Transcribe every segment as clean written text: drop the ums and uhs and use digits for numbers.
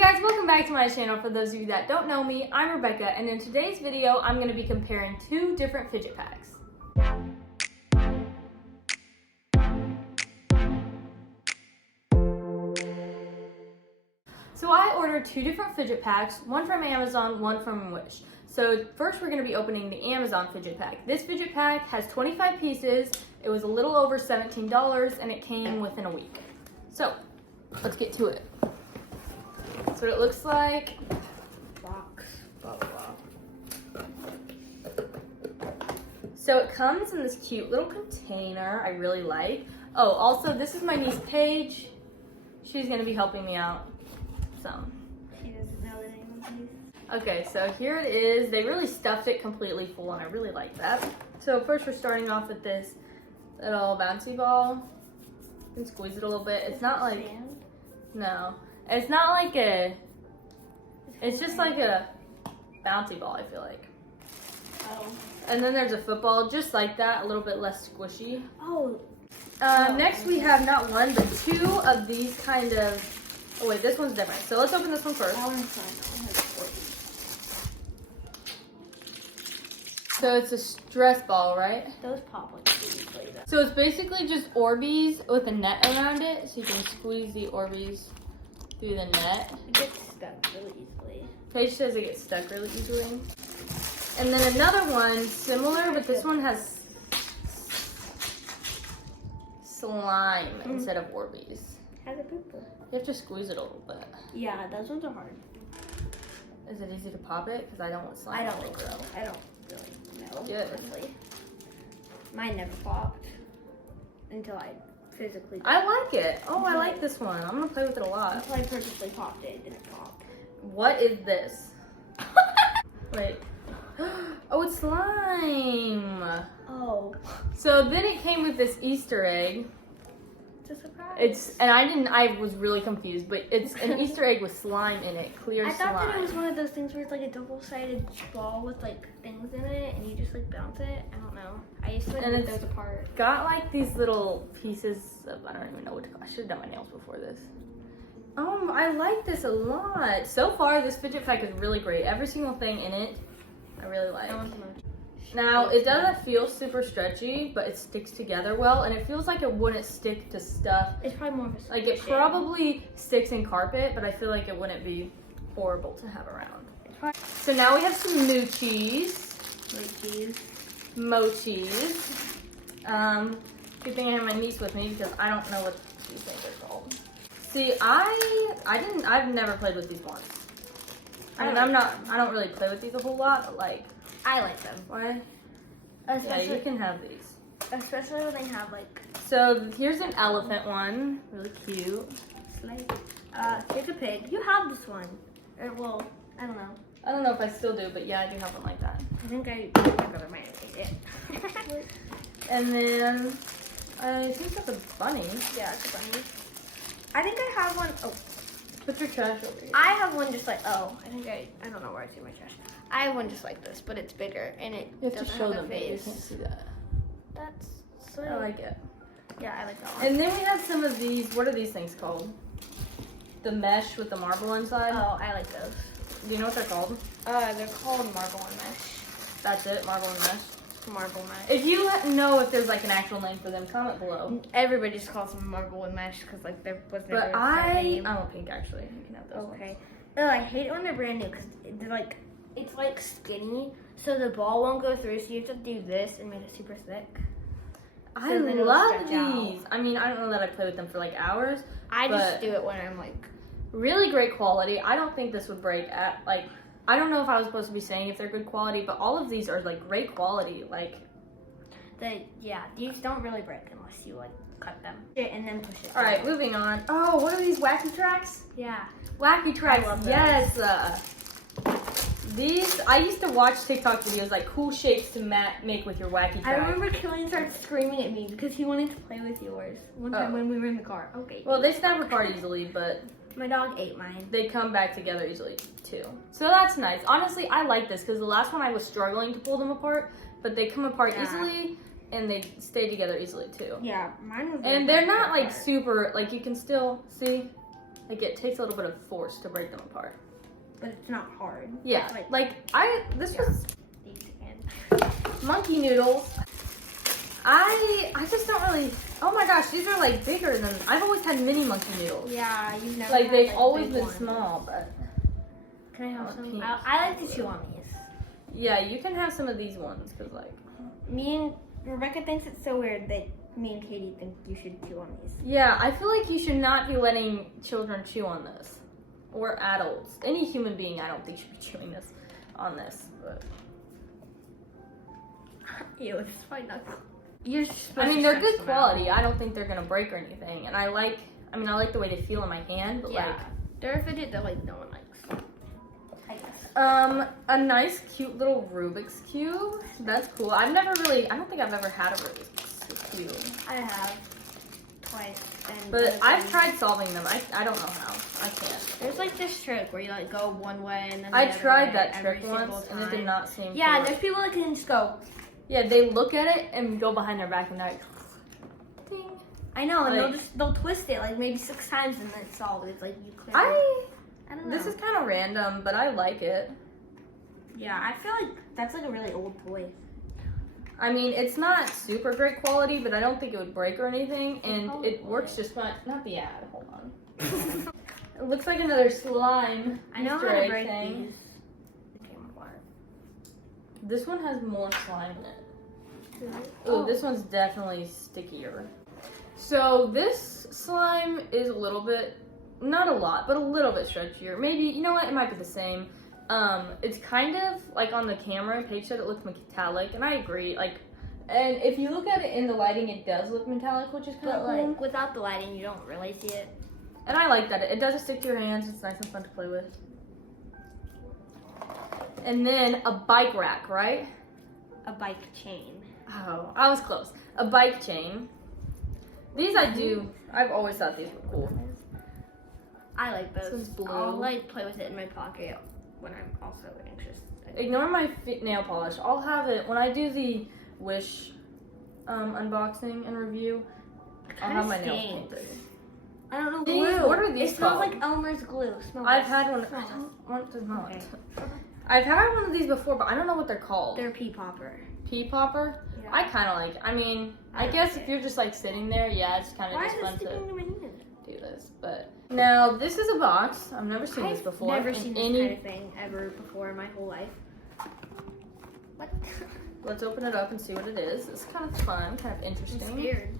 guys, welcome back to my channel. For those of you that don't know me, I'm Rebecca, and in today's video, I'm going to be comparing two different fidget packs. So I ordered two different fidget packs, one from Amazon, one from Wish. So first we're going to be opening the Amazon fidget pack. This fidget pack has 25 pieces, it was a little over $17, and it came within a week. So, let's get to it. That's what it looks like. Box, blah, blah, blah. So it comes in this cute little container I really like. Oh, also this is my niece Paige. She's gonna be helping me out some. She doesn't know the name of these. Okay, so here it is. They really stuffed it completely full and I really like that. So first we're starting off with this little bouncy ball. You can squeeze it a little bit. It's not like, no. It's not like a, it's just like a bouncy ball, I feel like. Oh. And then there's a football, just like that, a little bit less squishy. Oh. Next we have not one, but two of these kind of, oh wait, this one's different. So let's open this one first. That one's fun. So it's a stress ball, right? Those pop like really easily. So it's basically just Orbeez with a net around it, so you can squeeze the Orbeez through the net. It gets stuck really easily. Paige says it gets stuck really easily. And then another one, similar, but this one has slime instead of Orbeez. Has a pimple. You have to squeeze it a little bit. Yeah, those ones are hard. Is it easy to pop it? Because I don't want slime. I don't think so. I don't really know. Good. Honestly. Mine never popped until I physically. I like it. Oh, I like this one. I'm gonna play with it a lot. Until I purposely popped it, it didn't pop. What is this? Wait. Oh, it's slime. Oh. So then it came with this Easter egg. It's a surprise. I was really confused, but it's an Easter egg with slime in it, clear I slime. thought that it was one of those things where it's like a double-sided ball with like things in it, and you just like bounce it. I don't know. I used to like rip those apart. Got like these little pieces of, I don't even know what to call. I should have done my nails before this. I like this a lot. So far, this fidget pack is really great. Every single thing in it, I really like. Now, it doesn't feel super stretchy, but it sticks together well, and it feels like it wouldn't stick to stuff. It's probably more of a like it probably sticks in carpet, but I feel like it wouldn't be horrible to have around. So now we have some new cheese. Mochis. Good thing I have my niece with me because I don't know what these things are called. See, I've never played with these once. I don't really play with these a whole lot, but like, I like them. why? Especially, Yeah, you can have these. Especially when they have like. So here's an elephant one, really cute. Here's a pig. You have this one. Well, I don't know. I don't know if I still do, but yeah, I do have one like that. I think my brother might have made it. And then I think that's a bunny. Yeah, it's a bunny. I think I have one. Oh, put your trash over here. I have one just like. Oh, I don't know where I see my trash. I have one just like this, but it's bigger and it You have to doesn't show have them, a but you face. can't see that. That's so. I like it. Yeah, I like that one. And then we have some of these. What are these things called? The mesh with the marble inside. Oh, I like those. Do you know what they're called? They're called marble and mesh. That's it, marble and mesh. Marble mesh. If you know if there's like an actual name for them, comment below. Everybody just calls them marble and mesh because like there was never But a name. I want pink actually. You can have those Okay. ones. Oh, I hate it when they're brand new because they're like, it's like skinny, so the ball won't go through. So you have to do this and make it super thick. I So then it'll love stretch out. these. I mean, I don't know that I play with them for like hours. I just But- do it when I'm like. Really great quality. I don't think this would break at like. I don't know if I was supposed to be saying if they're good quality, but all of these are like great quality. Like. These don't really break unless you like cut them and then push it. All right, moving on. Oh, what are these wacky tracks? Yeah. Wacky tracks. love those. Yes. These I used to watch TikTok videos like cool shapes to make with your wacky tracks. I remember Killian started screaming at me because he wanted to play with yours one time when we were in the car. Okay. Well, they snap apart easily, but my dog ate mine. they come back together easily too. So that's nice. Honestly, I like this because the last one I was struggling to pull them apart, but they come apart easily and they stay together easily too. Yeah, mine was. And they're not like super, like you can still see, Like it takes a little bit of force to break them apart. But it's not hard. Yeah, this was These again. monkey noodles. I just don't really. Oh my gosh, these are like bigger than. I've always had mini monkey noodles. Yeah, you've never Like had, they've always big been ones. small, but Can I have Oh, some? pink. I like to chew on these. yeah, you can have some of these ones because like. Me and Rebecca thinks it's so weird that me and Katie think you should chew on these. Yeah, I feel like you should not be letting children chew on this, or adults. Any human being, I don't think should be chewing this on this. But Ew, it's fine. You're supposed I mean, to they're stretch good them quality. out. I don't think they're gonna break or anything. And I like the way they feel in my hand. But Yeah, they're a fidget that like no one likes. I guess. a nice, cute little Rubik's cube. That's cool. I don't think I've ever had a Rubik's cube. I have twice. And But one of I've them- tried solving them. I don't know how. I can't. There's like this trick where you like go one way and then the I other tried way that every trick once, single and it did time. not seem. Yeah, to there's work. people that can just go. Yeah, they look at it and go behind their back and they're like, ding. I know, and Like- they'll twist it like maybe 6 times and then it's solved. It's like you clear. I don't know. This is kind of random, but I like it. Yeah, I feel like that's like a really old toy. I mean, it's not super great quality, but I don't think it would break or anything, and Oh, it boy. works just fine. Not the ad, hold on. It looks like another slime I know Easter how to egg break thing. these. The camera bar. This one has more slime in it. Oh. Ooh, this one's definitely stickier. So this slime is a little bit, not a lot, but a little bit stretchier. Maybe, you know what, it might be the same. It's kind of, like on the camera, Paige said it looked metallic, and I agree, like, and if you look at it in the lighting, it does look metallic, which is kind But of cool. like without the lighting, you don't really see it. And I like that. It doesn't stick to your hands. It's nice and fun to play with. And then a bike rack, right? A bike chain. Oh, I was close. A bike chain. These I've always thought these were cool. I like This those. one's blue. I'll like play with it in my pocket when I'm also anxious. Ignore my nail polish. I'll have it when I do the Wish unboxing and review. I'll have my nails painted. I don't know These- glue. what are these It smells called? like Elmer's glue. Smell I've this. had one. I Smell don't want to not. Okay. I've had one of these before, but I don't know what they're called. They're pea popper. Pea popper. Yeah. I kind of like. I mean, I like guess it. if you're just like sitting there, yeah, it's kind of Why just is fun it to sticking to my hand? do this. But now this is a box. I've never seen this I've before. never in seen this any- kind of thing ever before in my whole life. What? Let's open it up and see what it is. It's kind of fun, kind of I'm interesting. scared.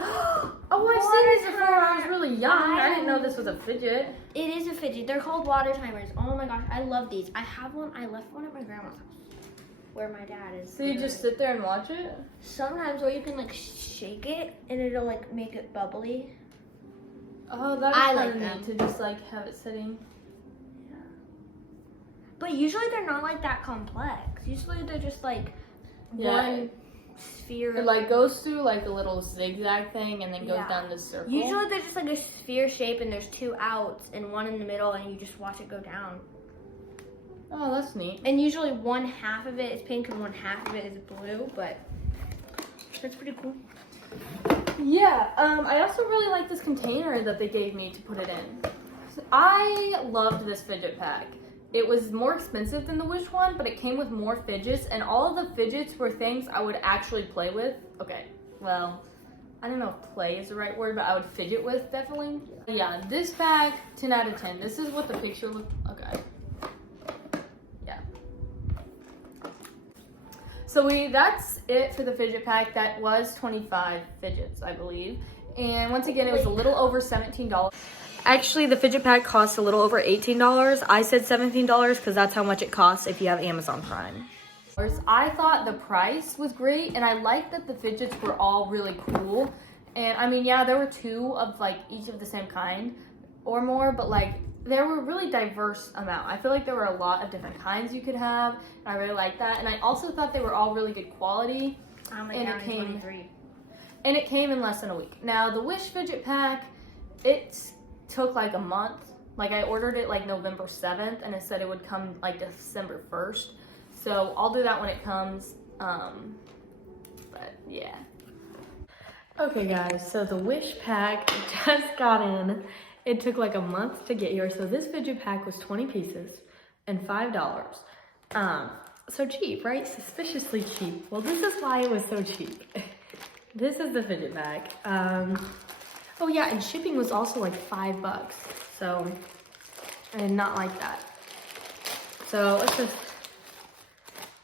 Oh, I've seen these before when I was really young. I didn't know this was a fidget. It is a fidget. They're called water timers. Oh my gosh, I love these. I have one. I left one at my grandma's house, where my dad is. So you just sit there and watch it? sometimes where you can like shake it and it'll like make it bubbly. Oh, that's I kind like of them. neat to just like have it sitting. But usually they're not like that complex. Usually they're just like Yeah. one sphere. It like goes through like a little zigzag thing and then goes Yeah. down this circle. Usually they're just like a sphere shape and there's 2 outs and one in the middle and you just watch it go down. Oh, that's neat. And usually one half of it is pink and one half of it is blue, but that's pretty cool. Yeah, I also really like this container that they gave me to put it in. I loved this fidget pack. It was more expensive than the Wish one, but it came with more fidgets, and all of the fidgets were things I would actually play with. Okay, well, I don't know if play is the right word, but I would fidget with, definitely. Yeah, this pack, 10 out of 10. This is what the picture looked, okay. Yeah. So that's it for the fidget pack. That was 25 fidgets, I believe. And once again, it was a little over $17. Actually, the fidget pack costs a little over $18. I said $17 because that's how much it costs if you have Amazon Prime. I thought the price was great, and I liked that the fidgets were all really cool. And I mean, yeah, there were 2 of like each of the same kind or more, but like there were really diverse amount. I feel like there were a lot of different kinds you could have, and I really liked that. And I also thought they were all really good quality. I'm And it down to came- 23. And it came in less than a week. Now, the Wish fidget pack, it took like a month. Like, I ordered it like November 7th, and it said it would come like December 1st. So, I'll do that when it comes. But, yeah. Okay guys, so the Wish pack just got in. It took like a month to get here. So this fidget pack was 20 pieces and $5. So cheap, right? Suspiciously cheap. Well, this is why it was so cheap. This is the fidget pack. Oh yeah, and shipping was also like $5. So I did not like that. So let's just,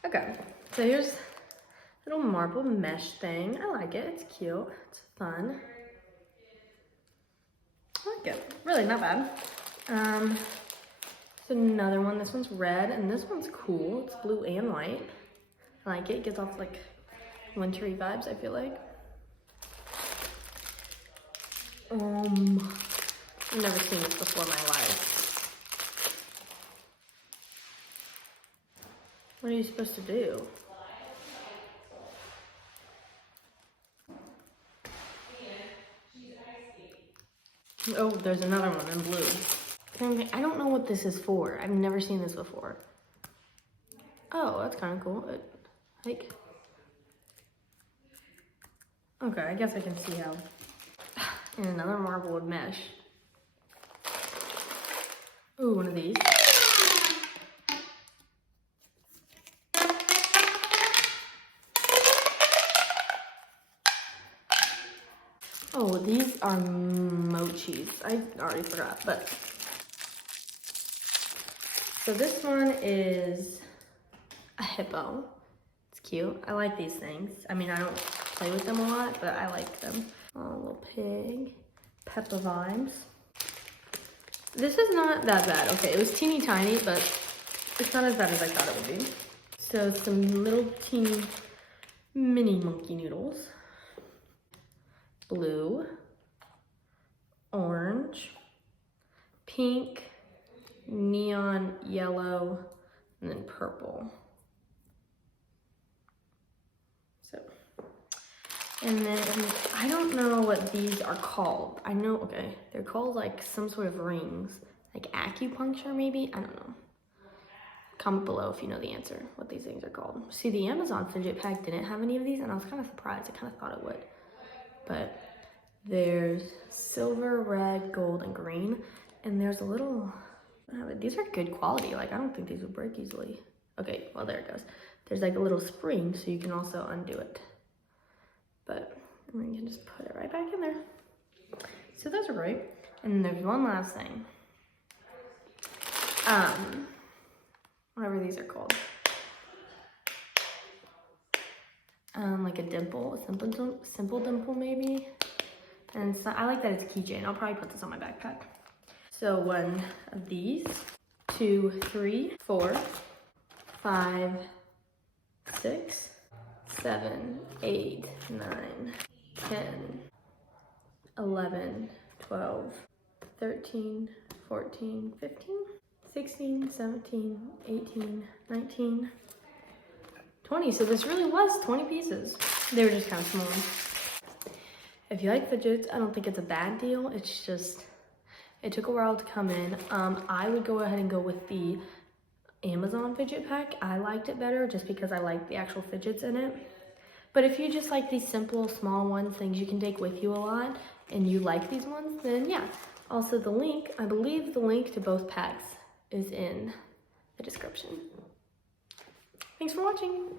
okay. So here's a little marble mesh thing. I like it, it's cute, it's fun. I like it, really not bad. It's another one, this one's red, and this one's cool. It's blue and white. I like it, it gives off like wintry vibes, I feel like. I've never seen this before in my life. What are you supposed to do? Oh, there's another one in blue. I don't know what this is for. I've never seen this before. Oh, that's kind of cool. Like, okay, I guess I can see how. And another marble wood mesh. Ooh, one of these. Oh, these are mochis. I already forgot, but. So this one is a hippo. It's cute. I like these things. I mean, I don't play with them a lot, but I like them. Oh, little pig. Peppa vibes. This is not that bad. Okay, it was teeny tiny, but it's not as bad as I thought it would be. So some little teeny mini monkey noodles. Blue, orange, pink, neon yellow, and then purple. So, and then I don't know what these are called. I know, okay, they're called like some sort of rings, like acupuncture maybe? I don't know. Comment below if you know the answer, what these things are called. See, the Amazon fidget pack didn't have any of these, and I was kind of surprised. I kind of thought it would. But there's silver, red, gold, and green. And there's a little, these are good quality. Like, I don't think these would break easily. Okay, well, there it goes. There's like a little spring, so you can also undo it. But we can just put it right back in there. So those are great. And there's one last thing. Whatever these are called. Like a dimple, a simple dimple maybe. And so I like that it's a keychain. I'll probably put this on my backpack. So one of these, 2, 3, 4, 5, 6, 7, 8, 9, 10, 11, 12, 13, 14, 15, 16, 17, 18, 19, 20. So this really was 20 pieces. They were just kind of small. If you like fidgets, I don't think it's a bad deal. It's just, it took a while to come in. I would go ahead and go with the Amazon fidget pack. I liked it better just because I like the actual fidgets in it. But if you just like these simple, small ones, things you can take with you a lot, and you like these ones, then yeah. Also the link, I believe the link to both packs is in the description. Thanks for watching.